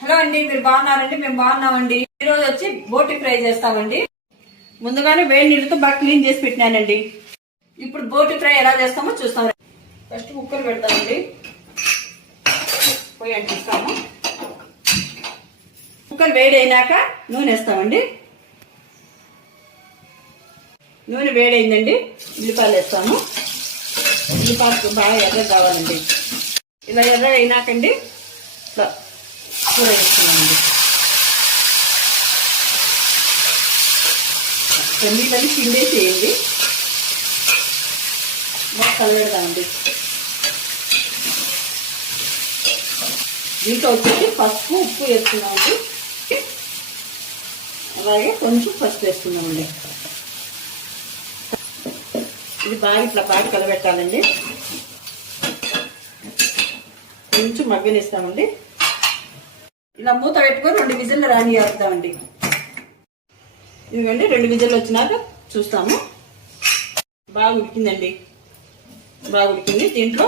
Hello అండి, మీరు బాగున్నారండి? మేము బాగున్నామండి. ఈ రోజు వచ్చి బోటి ఫ్రై చేస్తామండి. ముందుగానే వేడి నీళ్ళతో బాగా క్లీన్ చేసి పెట్టినానండి. ఇప్పుడు బోటి ఫ్రై ఎలా చేస్తామో చూస్తాం. ఫస్ట్ కుక్కర్ పెడతామండి, పొయ్యి అంటిస్తాము. కుక్కర్ వేడి అయినాక నూనె వేస్తామండి. నూనె వేడైందండి, ఉల్లిపాయలు వేస్తాము. ఉల్లిపాయలు బాగా ఎర్ర కావాలండి. ఇలా ఎర్ర అయినాకండి ఇట్లా కూర వేస్తున్నామండి. నీళ్ళని పిండేసేయండి, బాగా కలబెడదామండి. దీంట్లో వచ్చేసి పసుపు ఉప్పు వేస్తున్నామండి. అలాగే కొంచెం పసుపు వేస్తున్నామండి. ఇది బాగా ఇట్లా బాగా కలబెట్టాలండి. కొంచెం మగ్గనిస్తామండి. ఇలా మూత పెట్టుకొని 2 విజిల్లు రానిద్దామండి. ఇదిగండి 2 విజిల్లు వచ్చినాక చూస్తాము. బాగా ఉడికిందండి, బాగా ఉడికింది. దీంట్లో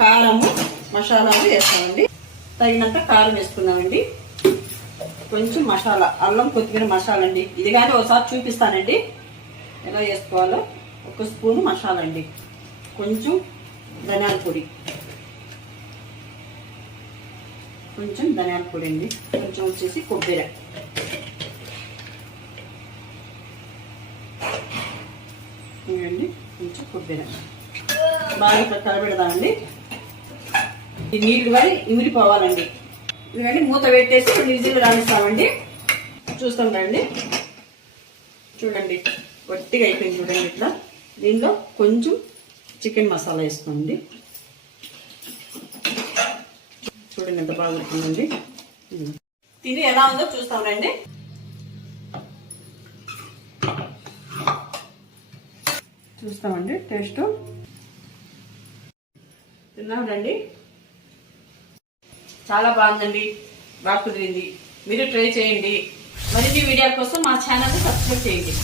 కారము మసాలాలు వేస్తామండి. తగినంత కారం వేసుకున్నామండి. కొంచెం మసాలా, అల్లం కొత్తిమీర మసాలా అండి. ఇది కానీ ఒకసారి చూపిస్తానండి ఎలా వేసుకోవాలో. 1 స్పూను మసాలా అండి, కొంచెం ధనియాల పొడి, కొంచెం ధనియాల పొడి అండి, కొంచెం వచ్చేసి కొబ్బరి, ఇవ్వండి కొంచెం కొబ్బరి. బాగా ఇట్లా కలబెడదామండి. ఈ నీళ్లు కానీ ఇమిరిపోవాలండి. ఇవన్నీ మూత పెట్టేసి 2 విజిల్లు రానిస్తామండి. చూస్తాం రండి. చూడండి గట్టిగా అయిపోయింది చూడండి. ఇట్లా దీనిలో కొంచెం చికెన్ మసాలా వేసుకోండి. చూడండి ఎంత బాగా ఉంటుందండి. తిని ఎలా ఉందో చూస్తాం రండి. చూస్తామండి టేస్ట్. తిన్నాం రండి. చాలా బాగుందండి, బాగా కుదిరింది. మీరు ట్రై చేయండి. మరిన్ని వీడియో కోసం మా ఛానల్ని సబ్స్క్రైబ్ చేయండి.